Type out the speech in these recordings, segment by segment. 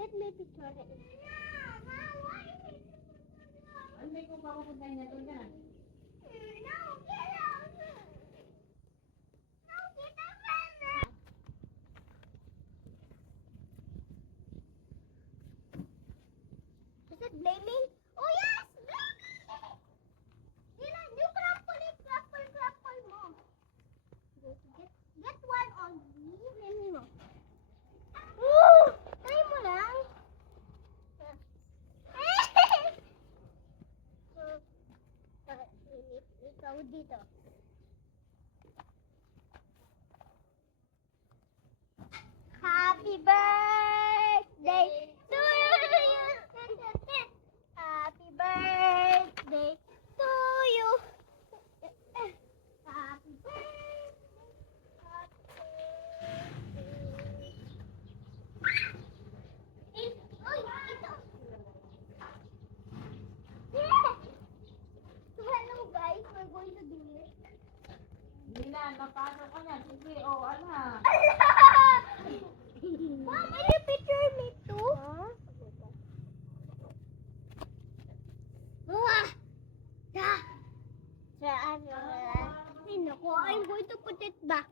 Let me picture it. Hindi ko pa pupunta niya doon ka na. Is it blaming? Oh yes, blaming! Dylan, you crumple it, crumple mo. Get one on me, blaming mo. Woo! Try mo lang. Ikaw dito. Happy birthday to you. Happy birthday to you. Happy birthday. Ito. Yeah. So hello guys, we're going to do this. Dylan, napasok ka na. Sige, o, ala. Mom, will you picture me too? Ay, naku, I'm going to put it back.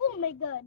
Oh my god.